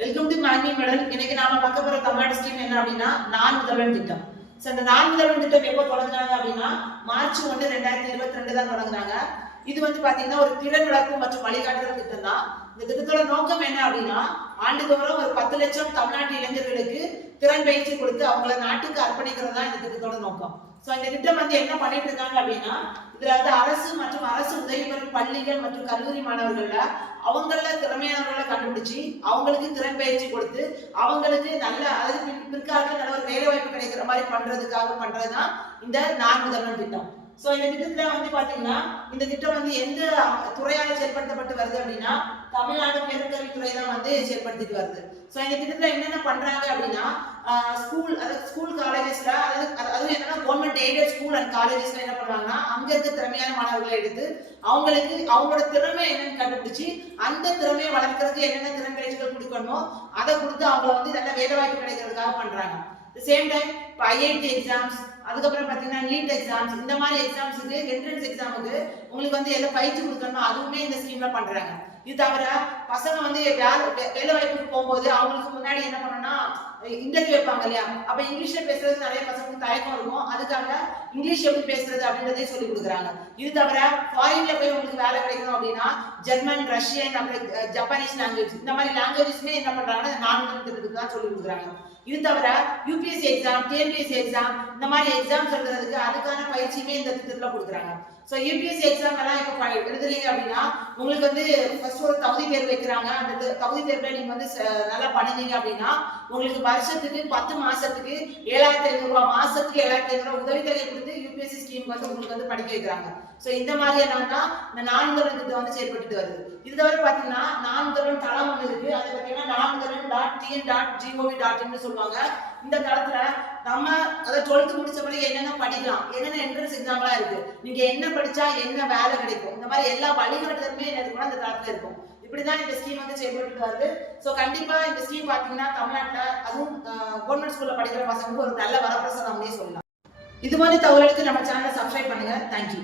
Welcome to மேக்னி medal. இன்னைக்கு நாம பார்க்க போற தமிழ்நாடு ஸ்கீம் என்ன அப்படின்னா நான் முதல்வன் திட்டம். ஸோ இந்த நான் முதல்வன் திட்டம் எப்போ தொடங்கினாங்க அப்படின்னா மார்ச் 1, 2022 தான் தொடங்கினாங்க. இது வந்து பாத்தீங்கன்னா ஒரு திறன் வளர்ப்பு மற்றும் வழிகாட்டுதல் திட்டம் தான். இந்த திட்டத்தோட நோக்கம் என்ன அப்படின்னா ஆண்டுதோறும் ஒரு 10 லட்சம் தமிழ்நாட்டு இளைஞர்களுக்கு திறன் பயிற்சி கொடுத்து அவங்கள நாட்டுக்கு அர்ப்பணிக்கிறது தான் இந்த திட்டத்தோட நோக்கம். ஸோ இந்த திட்டம் வந்து என்ன பண்ணிட்டு இருக்காங்க அப்படின்னா இதுல வந்து அரசு மற்றும் அரசு உதவி பெறும் பள்ளிகள் மற்றும் கல்லூரி மாணவர்கள்ல அவங்கள திறமையானவர்களை கண்டுபிடிச்சு அவங்களுக்கு திறன் பயிற்சி கொடுத்து அவங்களுக்கு நல்ல அதாவது பிற்காலத்தில் நல்ல ஒரு வேலை வாய்ப்பு கிடைக்கிற மாதிரி பண்றதுக்காக பண்றதுதான் இந்த நான் முதல்வன் திட்டம். சோ இந்த திட்டத்துல வந்து பாத்தீங்கன்னா இந்த திட்டம் வந்து எந்த துறையால செயல்படுத்தப்பட்டு வருது அப்படின்னா தமிழ்நாடு உயர்கல்வித்துறை தான் வந்து செயல்படுத்திட்டு வருது. சோ இந்த திட்டத்துல என்னென்ன பண்றாங்க அப்படின்னா ஸ்கூல் காலேஜஸ்ல அதுவும் என்னன்னா கவர்மெண்ட் எய்டட் ஸ்கூல் அண்ட் காலேஜஸ்ல என்ன பண்ணுவாங்கன்னா அங்க இருக்க திறமையான மாணவர்களை எடுத்து அவங்களுக்கு அவங்களோட திறமை என்னன்னு கண்டுபிடிச்சு அந்த திறமையை வளர்க்கறதுக்கு என்னென்ன திறன் பயிற்சிகள் கொடுக்கணுமோ அதை கொடுத்து அவங்கள வந்து நல்ல வேலை வாய்ப்பு கிடைக்கிறதுக்காக பண்றாங்க. சேம் டைம் இப்போ ஐஐடி எக்ஸாம்ஸ் அதுக்கப்புறம் பார்த்தீங்கன்னா நீட் எக்ஸாம்ஸ் இந்த மாதிரி எக்ஸாம்ஸுக்கு என்ட்ரன்ஸ் எக்ஸாமுக்கு உங்களுக்கு வந்து எதை பயிற்சி கொடுக்கணுமோ அதுவுமே இந்த ஸ்கீம்ல பண்றாங்க. இது தவிர பசங்க வந்து வேலை வாய்ப்புக்கு போகும்போது அவங்களுக்கு முன்னாடி என்ன பண்ணணும்னா இன்டர்வியூ வைப்பாங்க இல்லையா, அப்ப இங்கிலீஷ்ல பேசுறது நிறைய பசங்களுக்கு தயக்கம் இருக்கும். அதுக்காக இங்கிலீஷ் எப்படி பேசுறது அப்படின்றதே சொல்லி கொடுக்குறாங்க. இது தவிர ஃபாரின்ல போய் உங்களுக்கு வேலை கிடைக்கணும் அப்படின்னா ஜெர்மன், ரஷ்யன், அப்புறம் ஜப்பானீஸ் லாங்குவேஜ் இந்த மாதிரி லாங்குவேஜஸ்மே என்ன பண்றாங்கன்னா நான் திட்டத்துக்கு தான் சொல்லி கொடுக்குறாங்க. இது தவிர யூபிஎஸ்சி எக்ஸாம், டிஎன்பிஎஸ்சி எக்ஸாம் இந்த மாதிரி எக்ஸாம்ஸ் எழுதுறதுக்கு அதுக்கான பயிற்சியுமே இந்த திட்டத்துல கொடுக்குறாங்க. ஸோ யூபிஎஸ்சி எக்ஸாம் எல்லாம் இப்போ எழுதுறீங்க அப்படின்னா உங்களுக்கு வந்து ஃபர்ஸ்ட் ஒரு தகுதி தேர்வு வைக்கிறாங்க. அந்த தகுதி தேர்வுல நீங்க வந்து நல்லா பண்ணினீங்க அப்படின்னா உங்களுக்கு வருஷத்துக்கு 10 மாசத்துக்கு 7,500 ரூபாய், மாசத்துக்கு 7,500 ரூபாய் உதவித்தொகை கொடுத்து யூபிஎஸ்சி ஸ்கீம் வந்து உங்களுக்கு வந்து படிக்க வைக்கிறாங்க. ஸோ இந்த மாதிரி என்னன்னா இந்த நான் முதல்வன் திட்டம் வந்து செயல்பட்டு வருது. இது தவிர பாத்தீங்கன்னா நான் முதல்வன் தளம் ஒன்று இருக்கு. அது பாத்தீங்கன்னா நான் முதல்வன் .tn.gov.in சொல்லுவாங்க. இந்த தளத்துல நம்ம அதை 12th முடிச்ச பிறகு என்னென்ன படிக்கலாம், என்னென்ன என்ட்ரன்ஸ் எக்ஸாம்லாம் இருக்கு, நீங்க என்ன படிச்சா என்ன வேலை கிடைக்கும், இந்த மாதிரி எல்லா வழிகாட்டுதலுமே என்ன இருக்குன்னா இந்த தளத்துல இருக்கும். இப்படிதான் இந்த ஸ்கீம் வந்து செயல்பட்டு வருது. ஸோ கண்டிப்பா இந்த ஸ்கீம் பாத்தீங்கன்னா தமிழ்நாட்டில் அதுவும் கவர்மெண்ட் ஸ்கூல்ல படிக்கிற பசங்களுக்கு ஒரு நல்ல வரப்பிரசாதம்னே சொல்லலாம். இது மாதிரி தகவலுக்கு நம்ம சேனலை சப்ஸ்கிரைப் பண்ணுங்க. தேங்க்யூ.